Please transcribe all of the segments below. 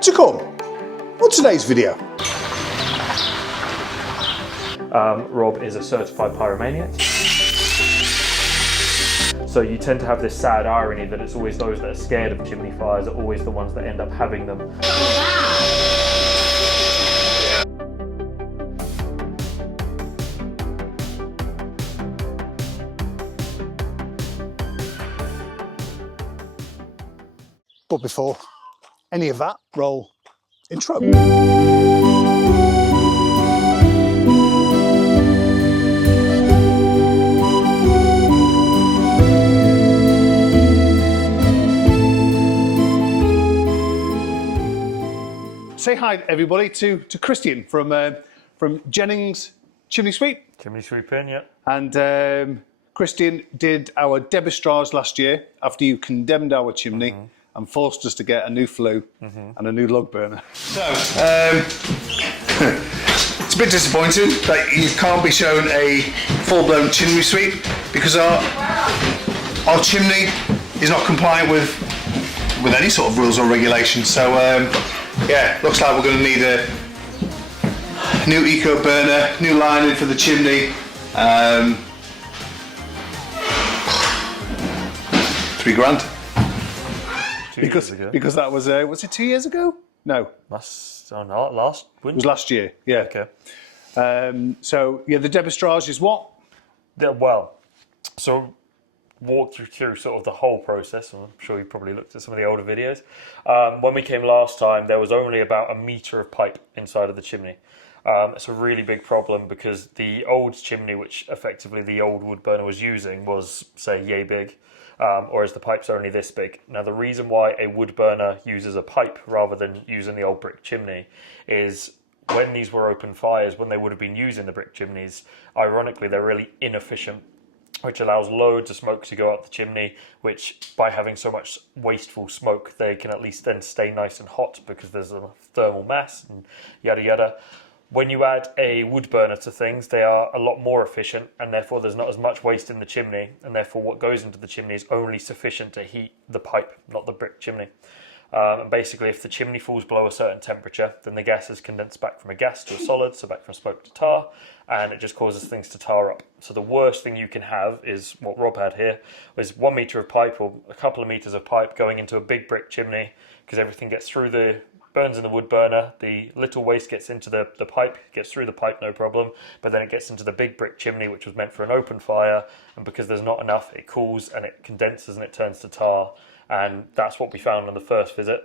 to come on today's video. Rob is a certified pyromaniac. So you tend to have this sad irony that it's always those that are scared of chimney fires are always the ones that end up having them. But before any of that, roll intro. Say hi, everybody, to Kristian from Jennings Chimney Sweep. Chimney sweeping, yeah. And Kristian did our debistrage last year after you condemned our chimney and forced us to get a new flue and a new log burner. So, it's a bit disappointing that you can't be shown a full-blown chimney sweep because our chimney is not compliant with any sort of rules or regulations. So, yeah, looks like we're going to need a new eco burner, new lining for the chimney. £3,000. Because that was it 2 years ago? No. Last winter? It was last year, yeah. Okay. So yeah, the debistrage is what? So walked you through sort of the whole process. I'm sure you probably looked at some of the older videos. When we came last time, there was only about 1 metre of pipe inside of the chimney. It's a really big problem because the old chimney, which effectively the old wood burner was using, was, say, yay big. Whereas the pipe's only this big. Now, the reason why a wood burner uses a pipe rather than using the old brick chimney is when these were open fires, when they would have been using the brick chimneys, ironically, they're really inefficient, which allows loads of smoke to go up the chimney, which by having so much wasteful smoke, they can at least then stay nice and hot because there's a thermal mass and yada yada. When you add a wood burner to things, they are a lot more efficient and therefore there's not as much waste in the chimney and therefore what goes into the chimney is only sufficient to heat the pipe, not the brick chimney. And basically if the chimney falls below a certain temperature, then the gas is condensed back from a gas to a solid, so back from smoke to tar, and it just causes things to tar up. So the worst thing you can have is what Rob had here, was 1 metre of pipe or a couple of metres of pipe going into a big brick chimney because everything gets through burns in the wood burner, the little waste gets into the pipe, gets through the pipe, no problem, but then it gets into the big brick chimney, which was meant for an open fire, and because there's not enough, it cools and it condenses and it turns to tar, and that's what we found on the first visit.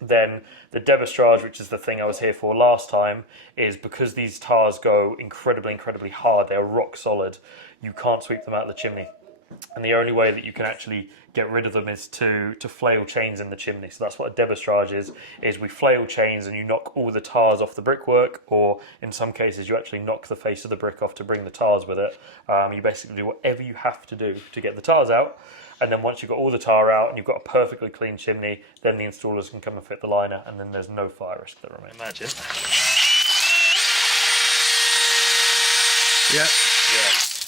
Then the debistrage, which is the thing I was here for last time, is because these tars go incredibly, incredibly hard, they are rock solid, you can't sweep them out of the chimney. And the only way that you can actually get rid of them is to flail chains in the chimney. So that's what a debistrage is we flail chains and you knock all the tars off the brickwork, or in some cases you actually knock the face of the brick off to bring the tars with it. You basically do whatever you have to do to get the tars out, and then once you've got all the tar out and you've got a perfectly clean chimney, then the installers can come and fit the liner, and then there's no fire risk that remains. Imagine. Yeah.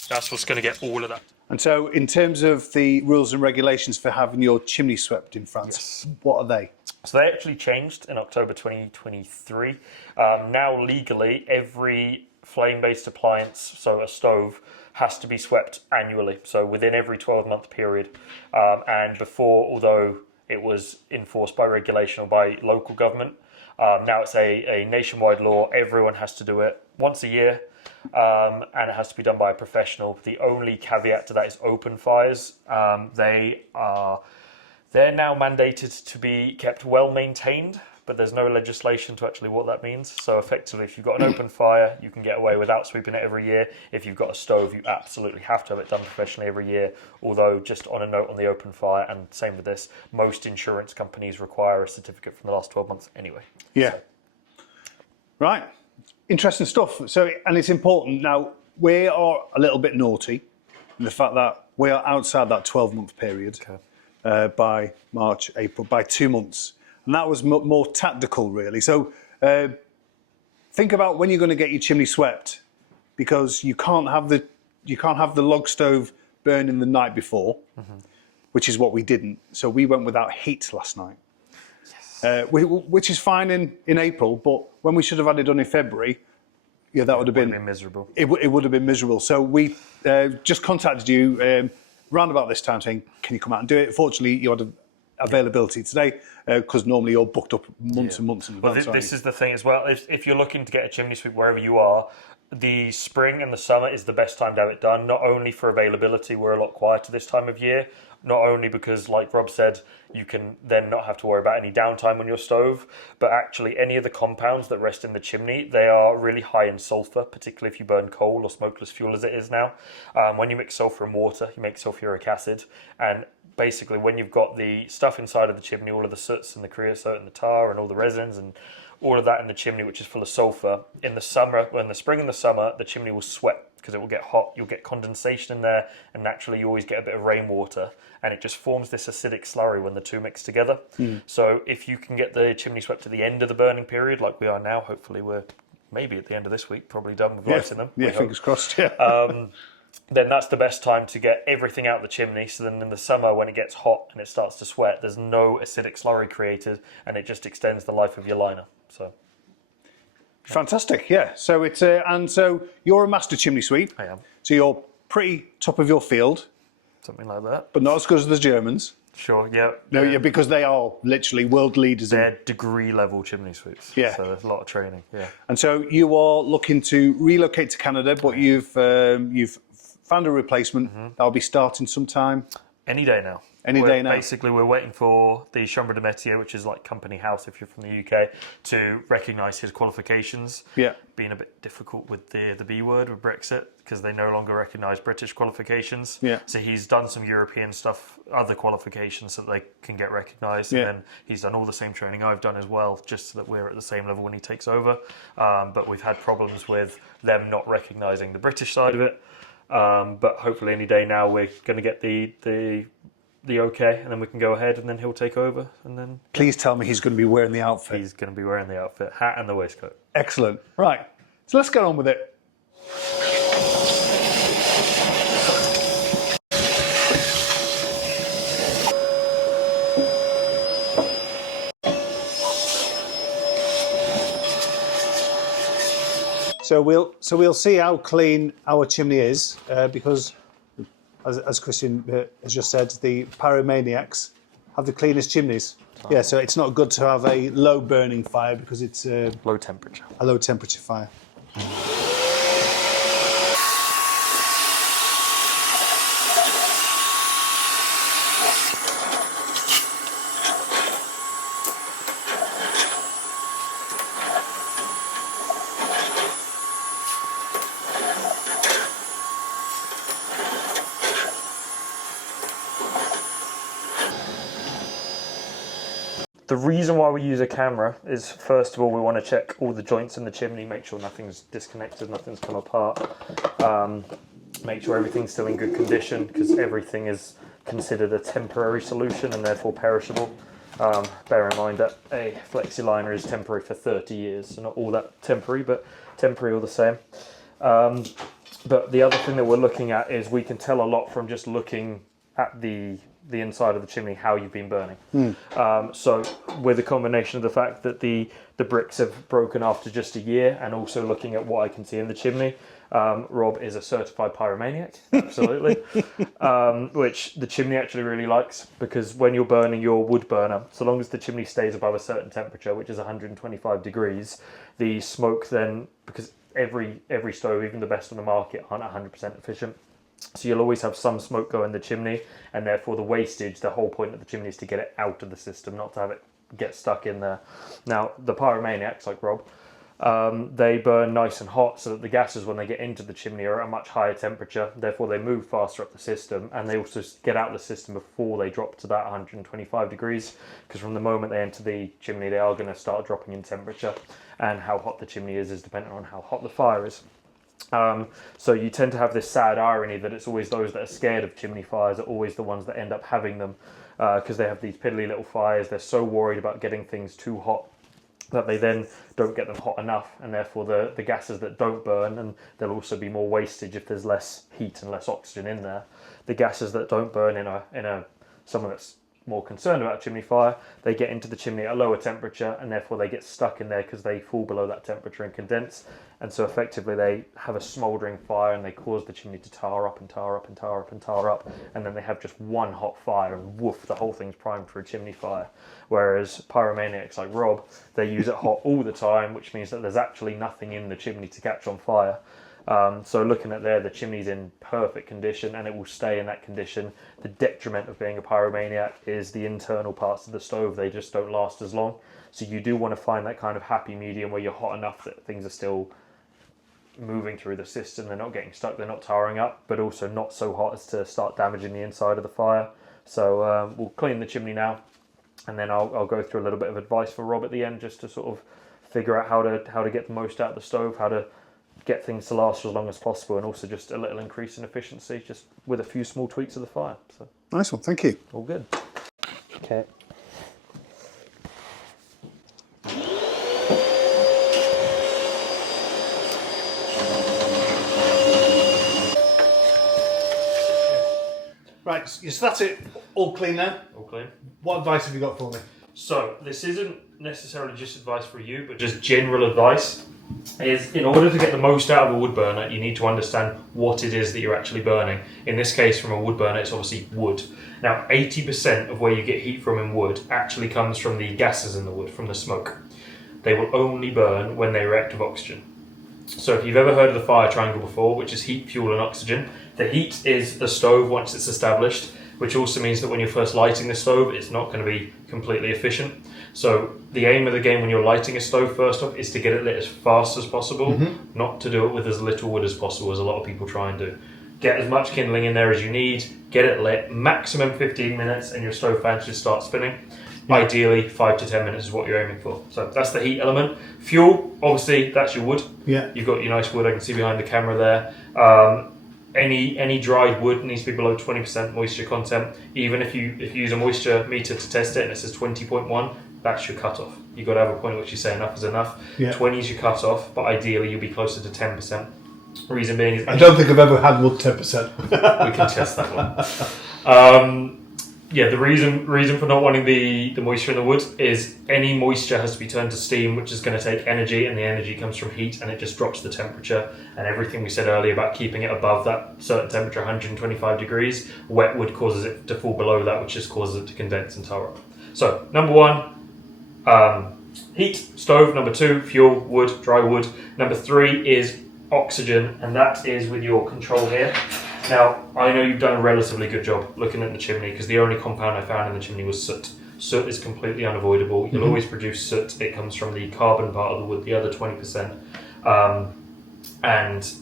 That's what's going to get all of that. And so in terms of the rules and regulations for having your chimney swept in France, what are they? So they actually changed in October 2023. Now legally, every flame-based appliance, so a stove, has to be swept annually, so within every 12-month period. And before, although it was enforced by regulation or by local government, now it's a nationwide law. Everyone has to do it once a year. And it has to be done by a professional. The only caveat to that is open fires. They're now mandated to be kept well maintained, but there's no legislation to actually what that means. So effectively, if you've got an open fire, you can get away without sweeping it every year. If you've got a stove, you absolutely have to have it done professionally every year. Although, just on a note on the open fire, and same with this, most insurance companies require a certificate from the last 12 months anyway. Yeah. So. Right. Interesting stuff. So, and it's important. Now, we are a little bit naughty in the fact that we are outside that 12-month period by March, April, by 2 months. And that was more tactical, really. So think about when you're going to get your chimney swept, because you can't have the log stove burning the night before, which is what we didn't. So we went without heat last night. which is fine in April, but when we should have had it done in February, yeah, that would have been miserable. It would have been miserable. So we just contacted you round about this time saying, can you come out and do it? Fortunately, you had availability today because normally you're booked up months and months in advance. Well, this is the thing as well. If you're looking to get a chimney sweep wherever you are, the spring and the summer is the best time to have it done. Not only for availability, we're a lot quieter this time of year. Not only because, like Rob said, you can then not have to worry about any downtime on your stove, but actually any of the compounds that rest in the chimney, they are really high in sulfur, particularly if you burn coal or smokeless fuel as it is now. When you mix sulfur and water, you make sulfuric acid, and basically when you've got the stuff inside of the chimney, all of the soots and the creosote and the tar and all the resins and all of that in the chimney, which is full of sulfur, in the summer, when the spring and the summer, the chimney will sweat because it will get hot, you'll get condensation in there, and naturally you always get a bit of rainwater, and it just forms this acidic slurry when the two mix together. So if you can get the chimney swept at the end of the burning period, like we are now, hopefully we're maybe at the end of this week, probably done with lighting them. Yeah, fingers crossed, yeah. Then that's the best time to get everything out the chimney. So then in the summer, when it gets hot and it starts to sweat, there's no acidic slurry created, and it just extends the life of your liner. So fantastic, yeah. So it's and so you're a master chimney sweep. I am. So you're pretty top of your field, Something like that. but not as good as the Germans. Sure, yeah. No, yeah, because they are literally world leaders. They're degree level chimney sweeps. Yeah. So there's a lot of training, yeah. And so you are looking to relocate to Canada, but you've found a replacement. That'll be starting sometime. Any day now. Any day now. Basically, we're waiting for the Chambre de Métier, which is like company house if you're from the UK, to recognise his qualifications. Yeah. Being a bit difficult with the B word with Brexit because they no longer recognise British qualifications. Yeah. So he's done some European stuff, other qualifications so that they can get recognised. Yeah. And then he's done all the same training I've done as well, just so that we're at the same level when he takes over. But we've had problems with them not recognising the British side of it. But hopefully any day now we're going to get the okay, and then we can go ahead, and then he'll take over, and then Please tell me he's going to be wearing the outfit. he's going to be wearing the outfit, hat and the waistcoat. Excellent. Right. So let's get on with it. So we'll see how clean our chimney is because, as Kristian has just said, the pyromaniacs have the cleanest chimneys. Yeah, so it's not good to have a low burning fire because it's Low temperature. a low temperature fire. The reason why we use a camera is, first of all, we want to check all the joints in the chimney, make sure nothing's disconnected, nothing's come apart, make sure everything's still in good condition, because everything is considered a temporary solution and therefore perishable. Bear in mind that a flexi liner is temporary for 30 years, so not all that temporary, but temporary all the same. But the other thing that we're looking at is we can tell a lot from just looking at the inside of the chimney how you've been burning. So with a combination of the fact that the bricks have broken after just a year, and also looking at what I can see in the chimney, Rob is a certified pyromaniac, absolutely, which the chimney actually really likes, because when you're burning your wood burner, so long as the chimney stays above a certain temperature, which is 125 degrees, the smoke then, because every stove, even the best on the market, aren't 100% efficient. So you'll always have some smoke go in the chimney, and therefore the wastage, the whole point of the chimney is to get it out of the system, not to have it get stuck in there. Now, the pyromaniacs, like Rob, they burn nice and hot, so that the gases, when they get into the chimney, are at a much higher temperature, therefore they move faster up the system, and they also get out of the system before they drop to that 125 degrees, because from the moment they enter the chimney, they are going to start dropping in temperature, and how hot the chimney is dependent on how hot the fire is. So you tend to have this sad irony that it's always those that are scared of chimney fires are always the ones that end up having them, because they have these piddly little fires. They're so worried about getting things too hot that they then don't get them hot enough, and therefore the gases that don't burn, and there'll also be more wastage if there's less heat and less oxygen in there. The gases that don't burn in a someone that's more concerned about chimney fire, they get into the chimney at a lower temperature, and therefore they get stuck in there because they fall below that temperature and condense. And so effectively they have a smouldering fire, and they cause the chimney to tar up and tar up and tar up and tar up, and then they have just one hot fire, and woof, the whole thing's primed for a chimney fire. Whereas pyromaniacs like Rob, they use it hot all the time, which means that there's actually nothing in the chimney to catch on fire. So looking at there, the chimney's in perfect condition, and it will stay in that condition. The detriment of being a pyromaniac is the internal parts of the stove. They just don't last as long. So you do want to find that kind of happy medium where you're hot enough that things are still moving through the system. They're not getting stuck, they're not tarring up, but also not so hot as to start damaging the inside of the fire. So we'll clean the chimney now, and then I'll go through a little bit of advice for Rob at the end, just to sort of figure out how to get the most out of the stove, how to get things to last for as long as possible, and also just a little increase in efficiency, just with a few small tweaks of the fire. So Nice one, thank you. all good. Okay. Right, so that's it, all clean now. All clean. What advice have you got for me? So this isn't necessarily just advice for you, but just general advice. Is in order to get the most out of a wood burner, you need to understand what it is that you're actually burning. In this case, from a wood burner, it's obviously wood. Now, 80% of where you get heat from in wood actually comes from the gases in the wood, from the smoke. They will only burn when they react with oxygen. So if you've ever heard of the fire triangle before, which is heat, fuel and oxygen, the heat is the stove once it's established, which also means that when you're first lighting the stove, it's not going to be completely efficient. So the aim of the game when you're lighting a stove, first off, is to get it lit as fast as possible, not to do it with as little wood as possible, as a lot of people try and do. Get as much kindling in there as you need, get it lit, maximum 15 minutes, and your stove fan should start spinning. Ideally, 5 to 10 minutes is what you're aiming for. So that's the heat element. Fuel, obviously, that's your wood. Yeah. You've got your nice wood, I can see behind the camera there. Any dried wood needs to be below 20% moisture content. Even if you use a moisture meter to test it and it says 20.1, that's your cutoff. You've got to have a point at which you say enough is enough. Yeah. 20 is your cutoff, but ideally you'll be closer to 10%. Reason being is I don't think I've ever had wood 10%. we can test that one. Yeah, the reason for not wanting the moisture in the wood is any moisture has to be turned to steam, which is going to take energy, and the energy comes from heat, and it just drops the temperature. And everything we said earlier about keeping it above that certain temperature, 125 degrees, wet wood causes it to fall below that, which just causes it to condense and tar up. So, number one, heat, stove. Number two, fuel, wood, dry wood. Number three is oxygen, and that is with your control here. Now, I know you've done a relatively good job looking at the chimney, because the only compound I found in the chimney was soot. Soot is completely unavoidable. You'll always produce soot. It comes from the carbon part of the wood, the other 20%. And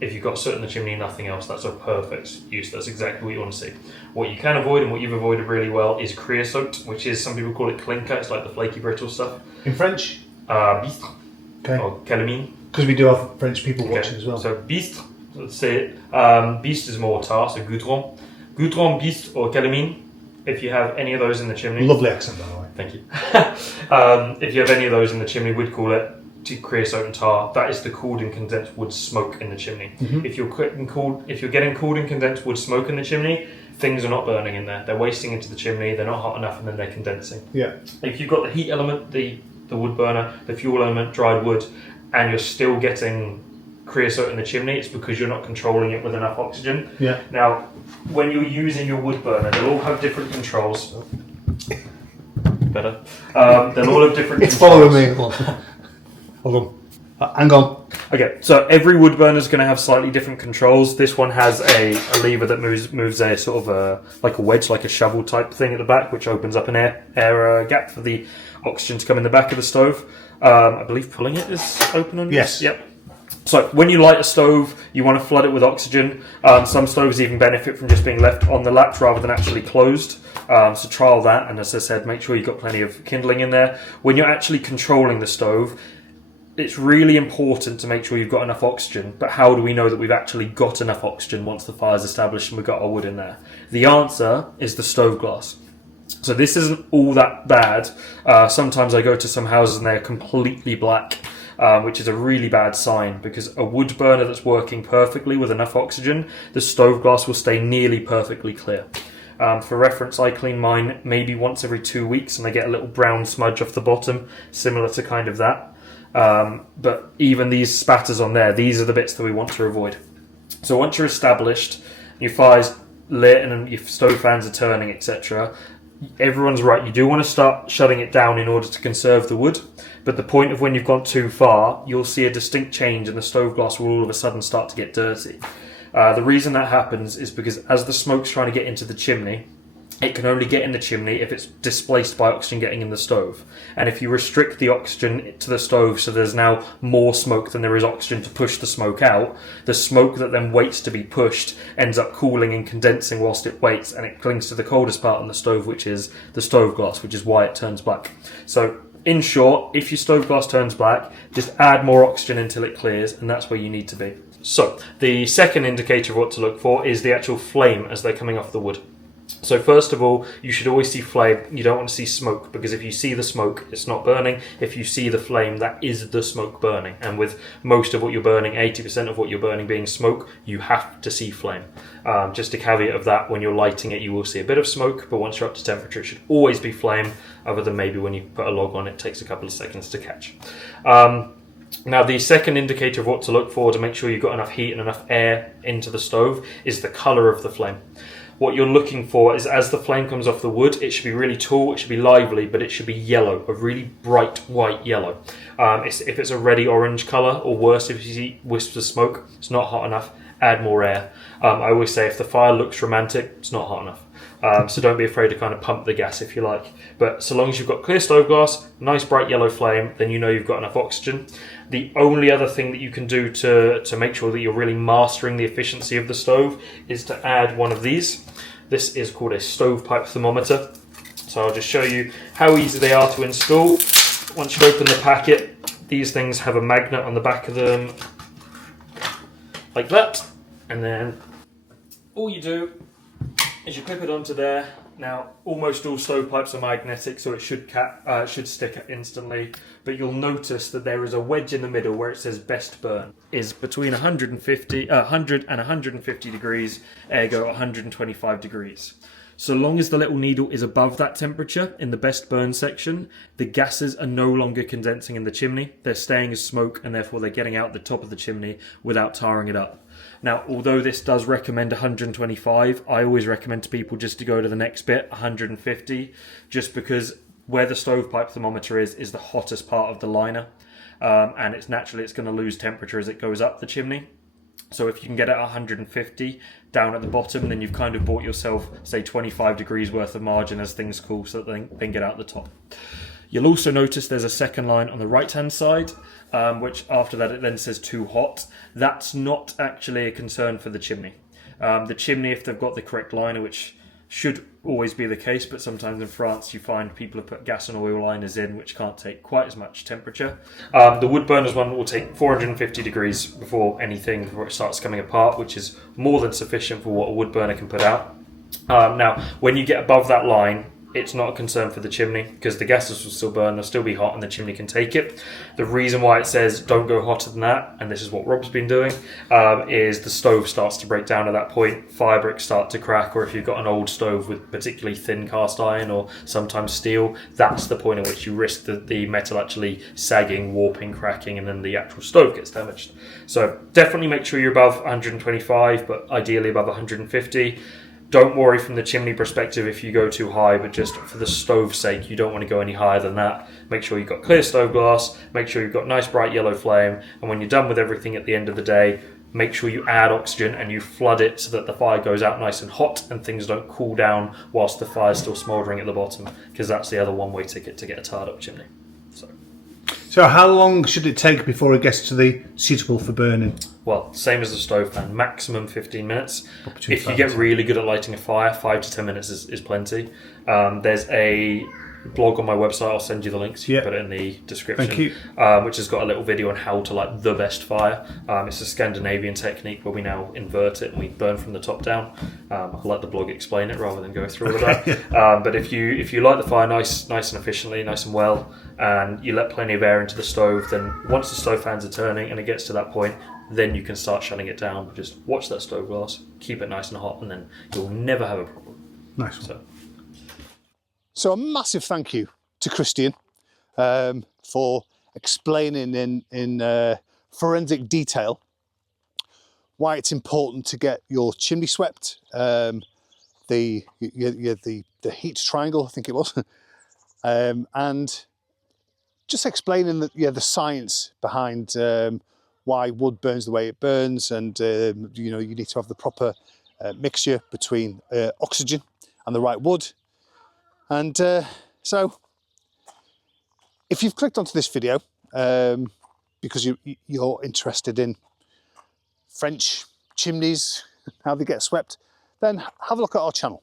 if you've got soot in the chimney, nothing else, that's a perfect use. That's exactly what you want to see. What you can avoid, and what you've avoided really well, is creosote, which is, some people call it clinker. It's like the flaky brittle stuff. In French? Bistre, Okay. or calamine. Because we do have French people watching as well. So bistre, let's say it. Bistre is mortar, so goudron. Goudron, bistre, or calamine. If you have any of those in the chimney. Lovely accent, by the way. Thank you. If you have any of those in the chimney, we'd call it creosote and tar. That is the cooled and condensed wood smoke in the chimney. If you're getting cooled and condensed wood smoke in the chimney, things are not burning in there. They're wasting into the chimney. They're not hot enough, and then they're condensing. Yeah. If you've got the heat element, the wood burner, the fuel element, dried wood, and you're still getting creosote in the chimney, it's because you're not controlling it with enough oxygen. Yeah. Now, when you're using your wood burner, they'll all have different controls. Better. They'll all have different It's controls. following me. Hold on. Hang on. Okay, so every wood burner is going to have slightly different controls. This one has a lever that moves a sort of like a wedge, like a shovel type thing at the back, which opens up an air gap for the oxygen to come in the back of the stove. I believe pulling it is open on Yes. Yep. So when you light a stove, you want to flood it with oxygen. Some stoves even benefit from just being left on the latch rather than actually closed. So trial that, and as I said, make sure you've got plenty of kindling in there. When you're actually controlling the stove, it's really important to make sure you've got enough oxygen. But how do we know that we've actually got enough oxygen once the fire's established and we've got our wood in there? The answer is the stove glass. So this isn't all that bad. Sometimes I go to some houses and they're completely black, which is a really bad sign, because a wood burner that's working perfectly with enough oxygen, the stove glass will stay nearly perfectly clear. For reference, I clean mine maybe once every 2 weeks, and I get a little brown smudge off the bottom, similar to kind of that. But even these spatters on there, these are the bits that we want to avoid. So once you're established, your fire's lit and your stove fans are turning, etc., everyone's right. You do want to start shutting it down in order to conserve the wood. But the point of when you've gone too far, you'll see a distinct change and the stove glass will all of a sudden start to get dirty. The reason that happens is because as the smoke's trying to get into the chimney, it can only get in the chimney if it's displaced by oxygen getting in the stove. And if you restrict the oxygen to the stove so there's now more smoke than there is oxygen to push the smoke out, the smoke that then waits to be pushed ends up cooling and condensing whilst it waits, and it clings to the coldest part on the stove, which is the stove glass, which is why it turns black. So in short, if your stove glass turns black, just add more oxygen until it clears, and that's where you need to be. So the second indicator of what to look for is the actual flame as they're coming off the wood. So first of all, you should always see flame. You don't want to see smoke, because if you see the smoke, it's not burning. If you see the flame, that is the smoke burning. And with most of what you're burning, 80% of what you're burning being smoke, you have to see flame. Just a caveat of that, when you're lighting it, you will see a bit of smoke, but once you're up to temperature, it should always be flame, other than maybe when you put a log on, it takes a couple of seconds to catch. Now, the second indicator of what to look for to make sure you've got enough heat and enough air into the stove is the colour of the flame. What you're looking for is, as the flame comes off the wood, it should be really tall, it should be lively, but it should be yellow, a really bright white yellow. If it's a reddy orange colour, or worse, if you see wisps of smoke, it's not hot enough, add more air. I always say if the fire looks romantic, it's not hot enough. So don't be afraid to kind of pump the gas if you like. But so long as you've got clear stove glass, nice bright yellow flame, then you know you've got enough oxygen. The only other thing that you can do to make sure that you're really mastering the efficiency of the stove is to add one of these. This is called a stovepipe thermometer. So I'll just show you how easy they are to install. Once you open the packet, these things have a magnet on the back of them, like that. And then all you do is you clip it onto there. Now, almost all stovepipes are magnetic, so it should stick instantly. But you'll notice that there is a wedge in the middle where it says best burn. Is between 100 and 150 degrees, ergo 125 degrees. So long as the little needle is above that temperature in the best burn section, the gases are no longer condensing in the chimney. They're staying as smoke, and therefore they're getting out the top of the chimney without tarring it up. Now, although this does recommend 125, I always recommend to people just to go to the next bit, 150, just because where the stovepipe thermometer is the hottest part of the liner, and it's going to lose temperature as it goes up the chimney. So if you can get it at 150 down at the bottom, then you've kind of bought yourself, say, 25 degrees worth of margin as things cool, so that they then get out the top. You'll also notice there's a second line on the right-hand side, which after that it then says too hot. That's not actually a concern for the chimney. The chimney, if they've got the correct liner, which should always be the case, but sometimes in France you find people have put gas and oil liners in which can't take quite as much temperature. The wood burners one will take 450 degrees before it starts coming apart, which is more than sufficient for what a wood burner can put out. Now, when you get above that line, it's not a concern for the chimney, because the gases will still burn, they'll still be hot, and the chimney can take it. The reason why it says don't go hotter than that, and this is what Rob's been doing, is the stove starts to break down at that point, fire bricks start to crack, or if you've got an old stove with particularly thin cast iron or sometimes steel, that's the point at which you risk the metal actually sagging, warping, cracking, and then the actual stove gets damaged. So definitely make sure you're above 125, but ideally above 150. Don't worry from the chimney perspective if you go too high, but just for the stove's sake, you don't want to go any higher than that. Make sure you've got clear stove glass, make sure you've got nice bright yellow flame, and when you're done with everything at the end of the day, make sure you add oxygen and you flood it so that the fire goes out nice and hot and things don't cool down whilst the fire's still smouldering at the bottom, because that's the other one-way ticket to get a tarred up chimney. So how long should it take before it gets to the suitable for burning? Well, same as the stove fan, maximum 15 minutes. If you get really good at lighting a fire, 5 to 10 minutes is plenty. There's a blog on my website, I'll send you the links, you can put it in the description. Thank you. Which has got a little video on how to light the best fire. It's a Scandinavian technique where we now invert it and we burn from the top down. I'll let the blog explain it rather than go through all of that. But if you light the fire nice and efficiently, nice and well, and you let plenty of air into the stove, then once the stove fans are turning and it gets to that point, then you can start shutting it down. Just watch that stove glass, keep it nice and hot, and then you'll never have a problem. Nice one. So a massive thank you to Kristian for explaining in forensic detail why it's important to get your chimney swept, the heat triangle, I think it was, and just explaining the science behind why wood burns the way it burns, and you need to have the proper mixture between oxygen and the right wood. And so if you've clicked onto this video because you're interested in French chimneys, how they get swept, then have a look at our channel.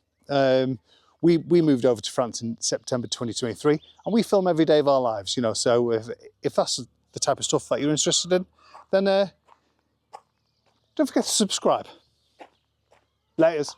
We moved over to France in September 2023, and we film every day of our lives, so if that's the type of stuff that you're interested in, then don't forget to subscribe. Laters.